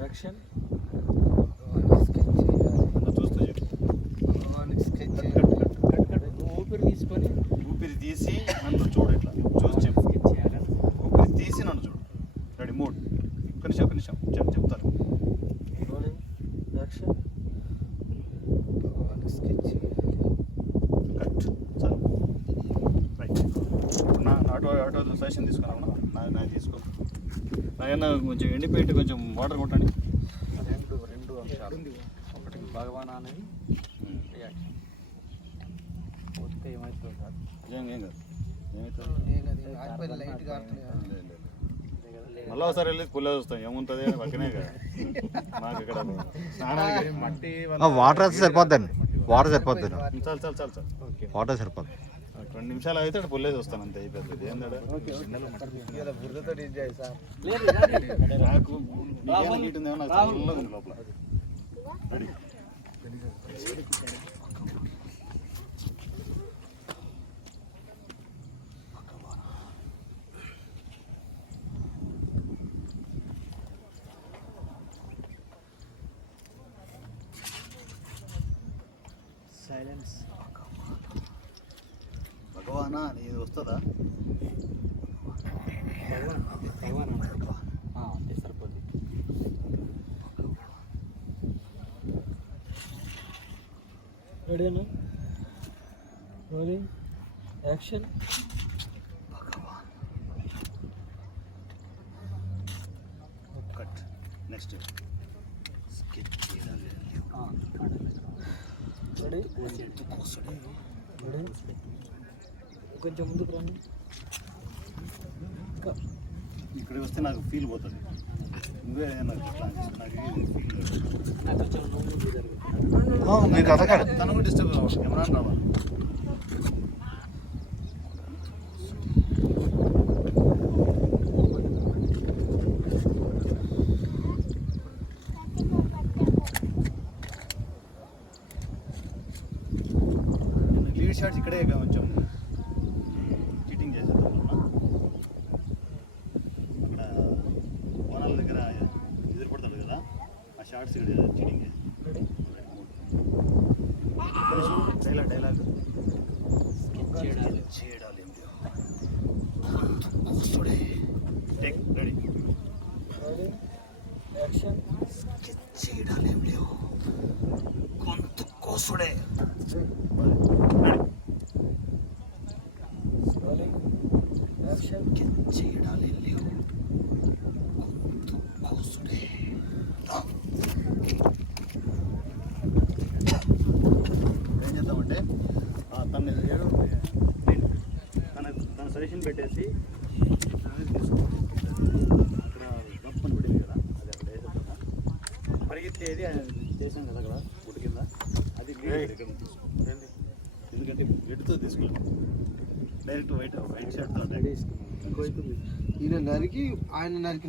Action. ఊపిరి తీసుకొని ఊపిరి తీసి నన్ను చూడు, ఇట్లా చూసి చెప్పు. ఊపిరి తీసి నన్ను చూడు. Ready mood. ఒక నిమిషం చెప్తాను. యాక్షన్. కట్ చాలు. రైట్. నా ఆటో సజెషన్ తీసుకున్నాను. నా తీసుకో. నాయన కొంచెం ఎండిపోయి కొంచెం వాటర్ కొట్టండి. రెండు అంశాలు. ఒకటి భగవాన్ అనేది రియాక్షన్. పోతే ఏమవుతుందో సార్? ఏం కాదు. మళ్ళీ ఒకసారి వెళ్ళి పుల్ల చూస్తాం ఏముంటుంది పక్కనే కదా. నాకు ఇక్కడ మట్టి వాటర్ అయితే సరిపోద్దండి. వాటర్ సరిపోద్ది. చాలు వాటర్ సరిపోద్ది. 2 నిమిషాలు అయితే అక్కడ పుల్లేసి వస్తాను అంతే. అయిపోతుంది. ఏంటంటే నాకు హీట్ ఉందేమో నాకు చల్లగా ఉంది లోపల. రెడీ. సైలెన్స్. భగవానా నీది వస్తుందా? అంతే సరిపోద్ది. రెడీనా? Rolling. Action. Cut. Next sketch చేయాలి. రెడీ. రెడీ. కొంచెం ముందుకు రండి. ఇక్కడ వస్తే నాకు ఫీల్ పోతుంది. నువ్వే నాకు మీకు అదకాడు తనకు డిస్టర్బ్ కావాలి. కెమెరా రావాలి. లీడ్ షాట్స్ ఇక్కడే కొంచెం చీటింగ్ చేసేద్దాం. అక్కడ కోనాల దగ్గర ఎదురుపడతాడు కదా, ఆ షార్ట్స్ ఇక్కడ చీటింగ్ చేసి. డైలాగ్ చేయడాలి. టేక్. రెడీ. యాక్షన్. చేయడాలేం లేవు కొంత కోసుడే. యాక్షన్. చేయడాలేం లేవు కొంత కోసుడే. ఏం చేద్దామంటే తన సజెషన్ పెట్టేసి అక్కడ గప్పని పడింది కదా, అది అక్కడ వేసేద్దాం. పరిగెత్తేది చేసాం కదా అక్కడ గుడి కింద, అది ఎందుకంటే గడ్డితో తీసుకెళ్ళాం. డైరెక్ట్ వైట్ షర్ట్తో ఈయన నరికి ఆయన నరికి